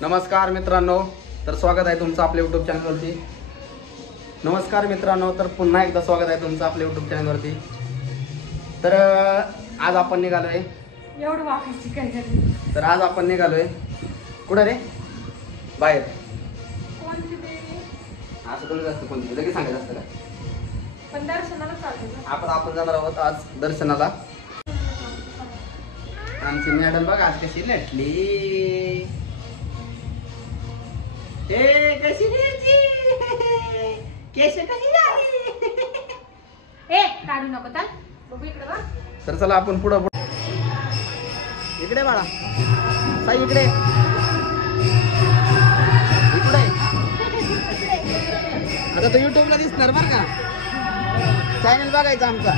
नमस्कार मित्रांनो, तर स्वागत आहे तुमचं आपल्या यूट्यूब चॅनलवरती. नमस्कार मित्रांनो, तर पुन्हा एकदा स्वागत आहे तुमचं आपल्या यूट्यूब चॅनलवरती. तर आज आपण निघालोय एवढं वाकायची काय झाली. तर आज आपण निघालोय कुठं रे? बाहेर. कोणती देवी? असं कोणी असतं, कोणती लगेच सांगायचं असतं का? पण दर्शनाला चालतं. आपण जाणार आहोत आज दर्शनाला. आमची मॅडम बघा आज कशी नटली. कशी केश कशी झाली. काढू नको चाल बघू इकडे बघ. तर चला आपण पुढं इकडे बाळा साई इकडे इकडे. आता तो युट्यूबला दिसणार बरं का, चॅनल बघायचा आमचा.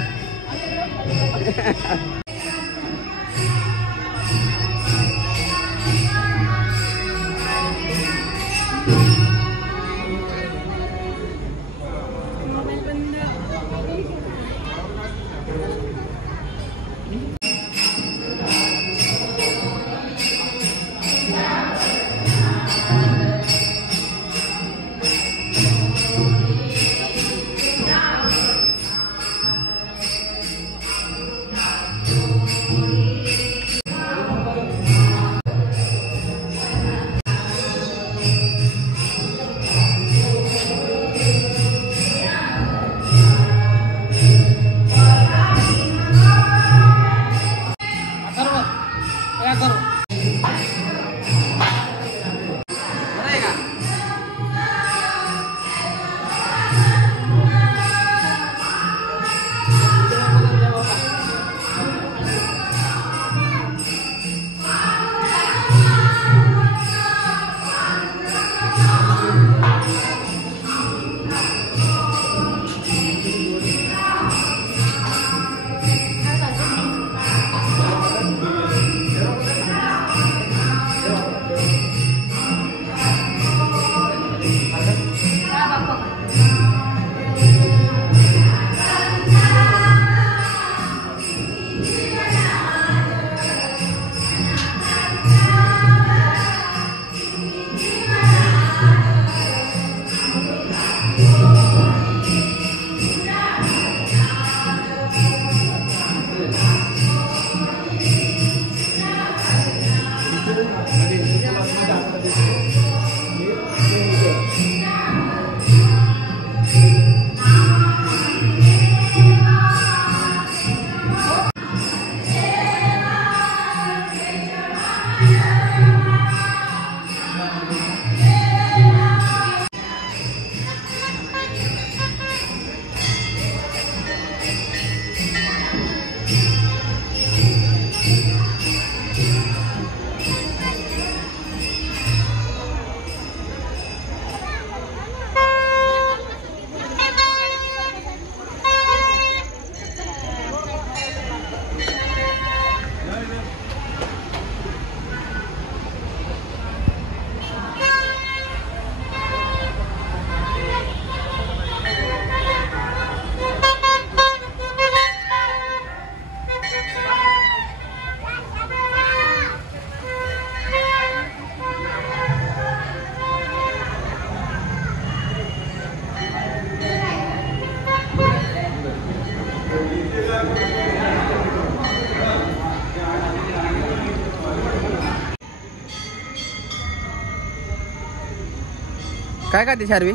काय का ते शारवी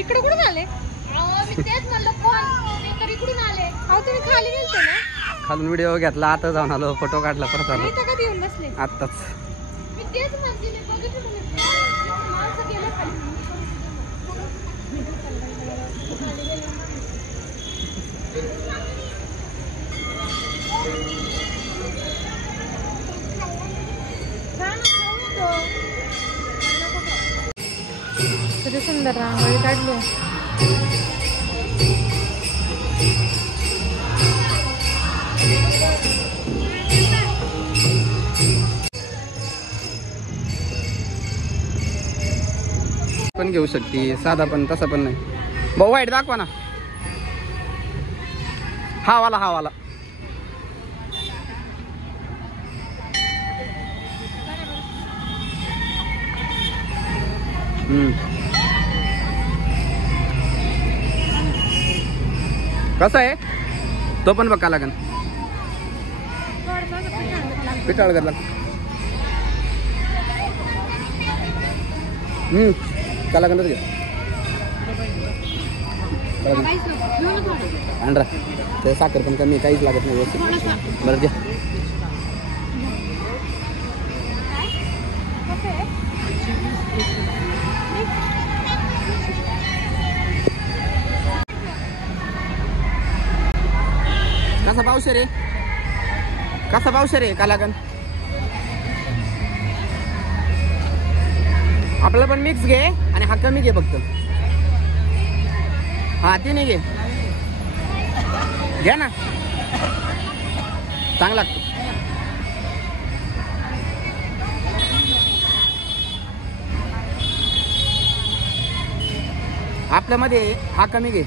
इकडे कुठून आले? मी तेच म्हणलं कोण तर इकडून आले. अहो तुम्ही खाली गेलते ना? खालून व्हिडिओ घेतला, आता जाऊन आलो, फोटो काढला, परत आलो. इथं कधी येऊन बसले? आत्ताच. मी तेच म्हणते, मी बघितलं तुम्ही माणसं गेले खाली. किती सुंदर रांगोळी काढली. पण घेऊ शकते, साधा पण तसा पण नाही. भाऊ वाईट दाखवा ना. हा वाला कसं आहे तो पण बघा लागन पिठाळ घातला का लागणच घे आणरा ते साखर पण कमी काहीच लागत नाही व्यवस्थित बरं घ्या कसा पावशे रे कसा पावशे रे का लागन आपल्याला पण मिक्स घे आणि हा कमी घे फक्त हा ते नाही घे ना चांगला लागतो आपल्यामध्ये हा कमी घे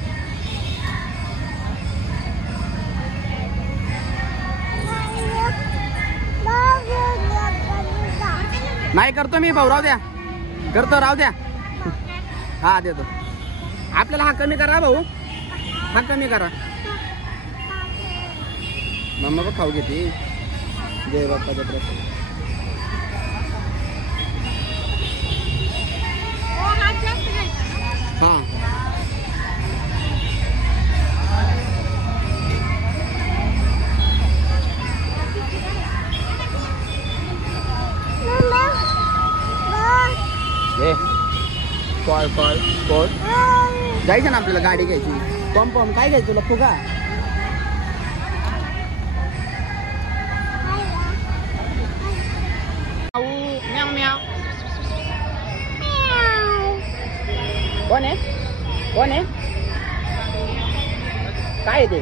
नाही करतो मी भाऊ राहू द्या करतो राहू द्या हा देतो आपल्याला हा कमी करा भाऊ हा कमी करा मम्मा बघ खाऊ घेते जय बाप्पाचा प्रसाद हा जायचं ना आपल्याला गाडी घ्यायची पम काय घ्यायचं तुला फुगा कोण आहे कोण आहे काय ते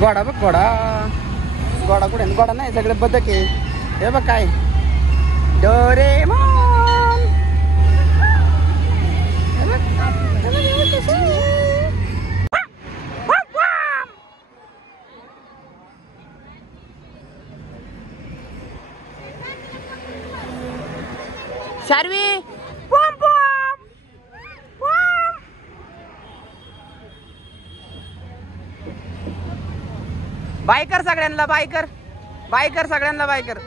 घोडा बघ घोडा घोडा कुठे घोडा नाही सगळे बदक आहे हे बघ काय डोरेमॉन शार्वी बायकर सगळ्यांना बायकर बायकर सगळ्यांना बायकर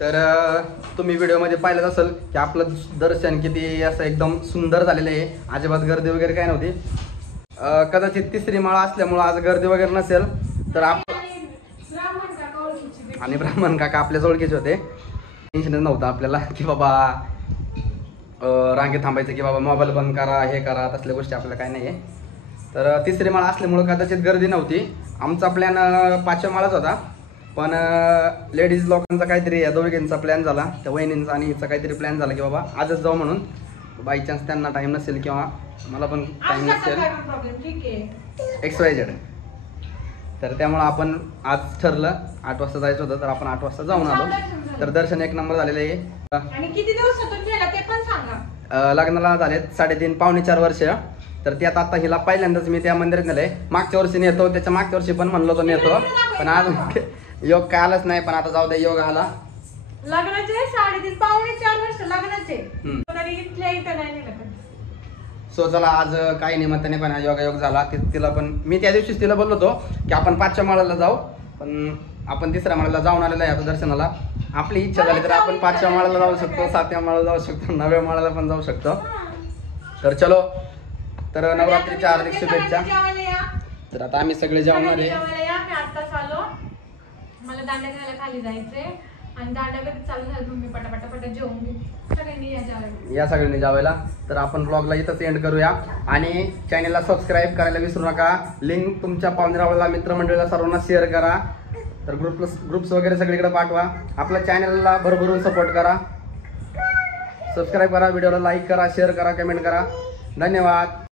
तर तुम्ही व्हिडिओमध्ये पाहिलं असेल की आपलं दर्शन किती असं एकदम सुंदर झालेलं आहे अजिबात गर्दी वगैरे काय नव्हती कदाचित तिसरी माळा असल्यामुळं आज गर्दी वगैरे नसेल तर आणि ब्राह्मण काका आपल्याच ओळखीचे होते टेन्शनच नव्हतं आपल्याला की बाबा रांगेत थांबायचं की बाबा मोबाईल बंद करा हे करा तसल्या गोष्टी आपल्याला काय नाही आहे तर तिसरी माळा असल्यामुळं कदाचित गर्दी नव्हती आमचा प्लॅन 5व्या माळाच होता पण लेडीज लोकांचा काहीतरी या दोघींचा प्लॅन झाला त्या वहिनींचा आणि हिचा काहीतरी प्लॅन झाला की बाबा आजच जाऊ म्हणून बाय चान्स त्यांना टाईम नसेल किंवा मला पण टाईम नसेल XYZ तर त्यामुळं आपण आज ठरलं 8 वाजता जायचं होतं तर आपण 8 वाजता जाऊन आलो तर दर्शन एक नंबर झालेलं आहे आणि किती दिवसातून केला ते पण सांगा लग्नाला झालेत 3.5 पावणे 4 वर्ष तर त्यात आता हिला पहिल्यांदाच मी त्या मंदिरात नेलंय मागच्या वर्षी नेतो त्याच्या मागच्या वर्षी पण म्हणलो तो नेतो पण आज योग काय आलाच नाही पण आता जाऊ दे योग आला लग्नाचे 3.5 पावणे 4 वर्ष लग्नाचे तरी इथल्या इथं नाही नेलं सो चला आज काही निमित्ताने पण योगायोग झाला तिला पण मी त्या दिवशीच तिला बोललो होतो की आपण 5व्या माळ्याला जाऊ पण आपण 3ऱ्या माळ्याला जाऊन आलेलो आहे आता दर्शनाला आपली इच्छा झाली तर आपण 5व्या माळ्याला जाऊ शकतो 7व्या माळ्याला जाऊ शकतो 9व्या माळ्याला पण जाऊ शकतो तर चलो तर नवरात्रीच्या हार्दिक शुभेच्छा तर आता आम्ही सगळे जेवणार आहे आत्ताच आलो मला दांड्या घ्यायला खाली जायचंय आणि दांडा कधी चालू झालं मग मी पटापटा जेवून घेईन. सगळ्यांनी या जेवायला. या सगळ्यांनी जावायला. तर आपण ब्लॉगला इथंच एंड करूया आणि चॅनलला सबस्क्राईब करायला विसरू नका. लिंक तुमच्या पाहुणेरावळा मित्रमंडळीला सर्वांना शेअर करा. तर ग्रुप्स वगैरे सगळीकडे पाठवा. आपल्या चॅनलला भरभरून सपोर्ट करा. सबस्क्राईब करा, व्हिडिओला लाईक करा, शेअर करा, कमेंट करा. धन्यवाद.